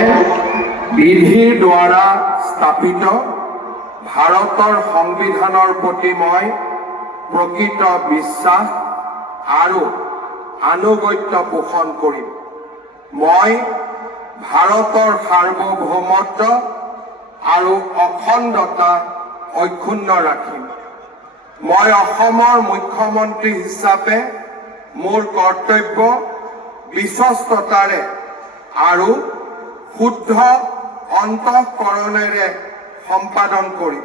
বিধিৰ দ্বাৰা স্থাপিত ভাৰতৰ সংবিধানৰ প্ৰতি মই প্ৰকৃত বিশ্বাস আৰু আনুগত্য পোষণ কৰিম। মই ভাৰতৰ সাৰ্বভৌমত্ব আৰু অখণ্ডতা অক্ষুণ্ণ ৰাখিম। মই অসমৰ মুখ্যমন্ত্ৰী হিচাপে মোৰ কৰ্তব্য বিশ্বস্ততাৰে আৰু শুদ্ধ অন্তঃকৰণেৰে সম্পাদন কৰিম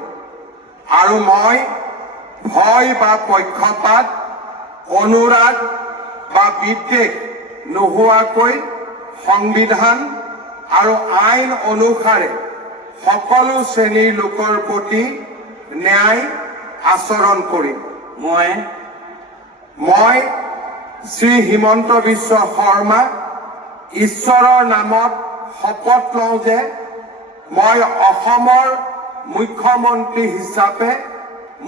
আৰু মই ভয় বা পক্ষপাত অনুৰাগ বা বিদ্বেষ নোহোৱাকৈ সংবিধান আৰু আইন অনুসাৰে সকলো শ্ৰেণীৰ লোকৰ প্ৰতি ন্যায় আচৰণ কৰিম। মই শ্ৰী হিমন্ত বিশ্ব শৰ্মা ঈশ্বৰৰ নামত শপত লওঁ যে মই অসমৰ মুখ্যমন্ত্ৰী হিচাপে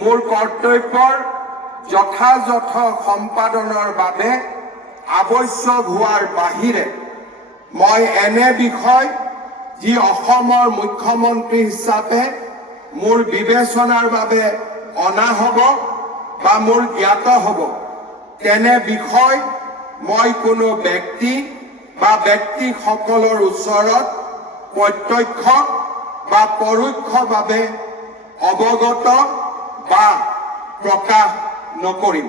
মোৰ কৰ্তব্যৰ যথাযথ সম্পাদনৰ বাবে আৱশ্যক হোৱাৰ বাহিৰে মই এনে বিষয় যি অসমৰ মুখ্যমন্ত্ৰী হিচাপে মোৰ বিবেচনাৰ বাবে অনা হ'ব বা মোৰ জ্ঞাত হ'ব তেনে বিষয় মই কোনো ব্যক্তি বা ব্যক্তিসকলৰ ওচৰত প্ৰত্যক্ষ বা পৰোক্ষভাৱে অৱগত বা প্ৰকাশ নকৰিম।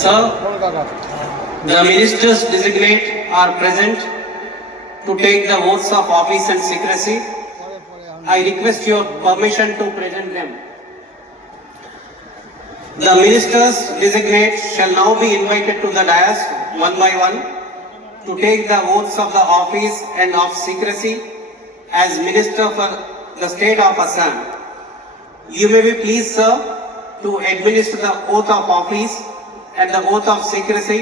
Sir, the ministers designate are present to take the oaths of office and secrecy. I request your permission to present them. The ministers designate shall now be invited to the dais one by one to take the oaths of the office and of secrecy as Minister for the State of Assam. You may be pleased, sir, to administer the oath of office and the oath of secrecy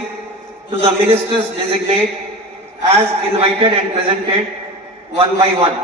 to the ministers designate as invited and presented one by one.